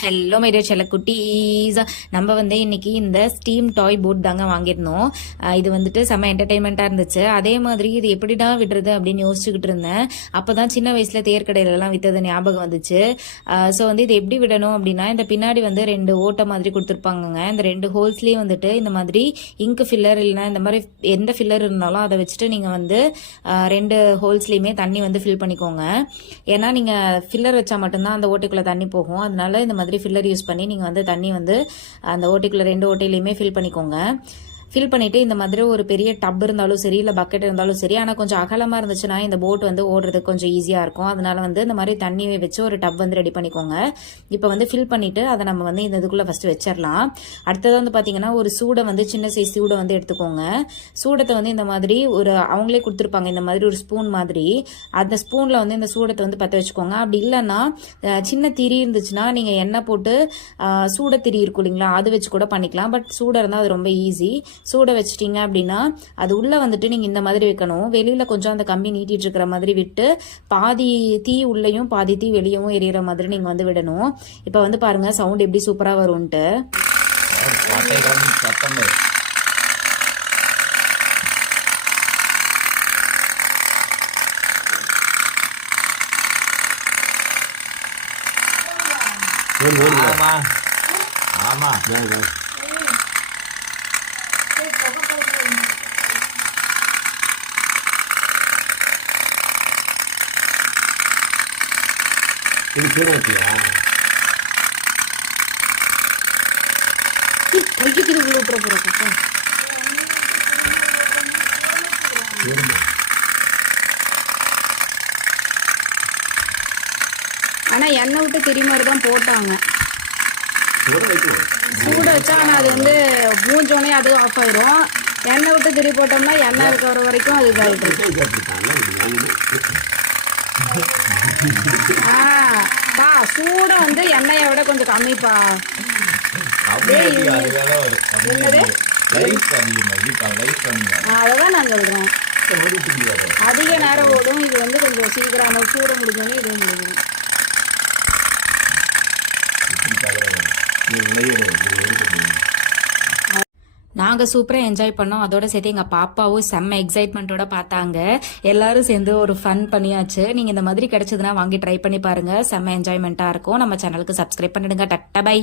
Hello my dear செல்லக்குட்டீஸ், நம்ம இன்னைக்கு இந்த ஸ்டீம் டாய் போட் தாங்க வாங்கியிருந்தோம். இது செம்ம என்டர்டைன்மெண்ட்டாக இருந்துச்சு. அதே மாதிரி இது எப்படிடா விடுறது அப்படின்னு யோசிச்சுக்கிட்டு இருந்தேன். அப்போதான் சின்ன வயசுல தேர்க்கடையிலலாம் வித்தது ஞாபகம் வந்துச்சு. ஸோ இது எப்படி விடணும் அப்படின்னா, இந்த பின்னாடி 2 ஓட்டை மாதிரி கொடுத்துருப்பாங்க. இந்த 2 ஹோல்ஸ்லேயும் இந்த மாதிரி இங்க் ஃபில்லர் இல்லைன்னா இந்த மாதிரி எந்த ஃபில்லர் இருந்தாலும் அதை வச்சுட்டு நீங்கள் 2 ஹோல்ஸ்லேயுமே தண்ணி ஃபில் பண்ணிக்கோங்க. ஏன்னா நீங்கள் ஃபில்லர் வச்சா மட்டும்தான் அந்த ஓட்டைக்குள்ளே தண்ணி போகும். அதனால இந்த மாதிரி ஃபில்லர் யூஸ் பண்ணி நீங்கள் தண்ணி அந்த ஓட்டைக்குள்ள 2 ஓட்டையிலையுமே ஃபில் பண்ணிக்கோங்க. ஃபில் பண்ணிட்டு இந்த மாதிரி ஒரு பெரிய டப் இருந்தாலும் சரி, இல்லை பக்கெட் இருந்தாலும் சரி, ஆனால் கொஞ்சம் அகலமாக இருந்துச்சுன்னா இந்த போட் ஓடுறதுக்கு கொஞ்சம் ஈஸியாக இருக்கும். அதனால இந்த மாதிரி தண்ணியை வச்சு ஒரு டப் ரெடி பண்ணிக்கோங்க. இப்போ ஃபில் பண்ணிட்டு அதை நம்ம இந்த இதுக்குள்ளே ஃபர்ஸ்ட் வச்சிடலாம். அடுத்தது பார்த்தீங்கன்னா ஒரு சூடை சின்ன சைஸ் சூடை எடுத்துக்கோங்க. சூடத்தை இந்த மாதிரி ஒரு அவங்களே கொடுத்துருப்பாங்க, இந்த மாதிரி ஒரு ஸ்பூன் மாதிரி. அந்த ஸ்பூனில் இந்த சூடத்தை பற்ற வச்சுக்கோங்க. அப்படி இல்லைன்னா சின்ன திரி இருந்துச்சுன்னா நீங்கள் எண்ணெய் போட்டு சூட திரி இருக்கும் இல்லைங்களா, அது வச்சு கூட பண்ணிக்கலாம். பட் சூடாக இருந்தால் அது ரொம்ப ஈஸி. சூட வச்சிட்டீங்க அப்படின்னா அது உள்ள நீங்க இந்த மாதிரி வைக்கணும். வெளியில கொஞ்சம் அந்த கம்பி நீட்டிட்டு இருக்கிற மாதிரி விட்டு பாதி தீ உள்ளயும் பாதி தீ வெளியவும் எரியற மாதிரி நீங்க விடணும். இப்ப பாருங்க சவுண்ட் எப்படி சூப்பரா வரும்ட்டு. ஆமா இது பேராட்டியா இது உள்ள ஊத்துற போறப்ப ஆனா எண்ணெய் விட்டு திரி மாதிரி தான் போட்டாங்க. சூட வச்சா ஆனா அது மூஞ்சோனே அது ஆஃப் ஆயிரும். எண்ணெய் விட்டு திரி போட்டோம்னா எண்ணெய் இருக்கிற வரைக்கும் அது இதாயிடும். சூட எண்ணெயை விட கொஞ்சம் கம்மிப்பா. அதான் நான் சொல்றேன், அதிக நேரம் ஓடும். இது கொஞ்சம் சீக்கிரம் சூட முடிஞ்சோன்னே இது முடியும். நாங்கள் சூப்பராக என்ஜாய் பண்ணோம். அதோட சேர்த்து எங்கள் பாப்பாவும் செம்ம எக்ஸைட்மெண்ட்டோட பார்த்தாங்க. எல்லாரும் சேர்ந்து ஒரு ஃபன் பண்ணியாச்சு. நீங்கள் இந்த மாதிரி கிடைச்சதுன்னா வாங்கி ட்ரை பண்ணி பாருங்கள். செம்ம என்ஜாய்மெண்ட்டாக இருக்கும். நம்ம சேனலுக்கு சப்ஸ்கிரைப் பண்ணிடுங்க. Ta-ta by.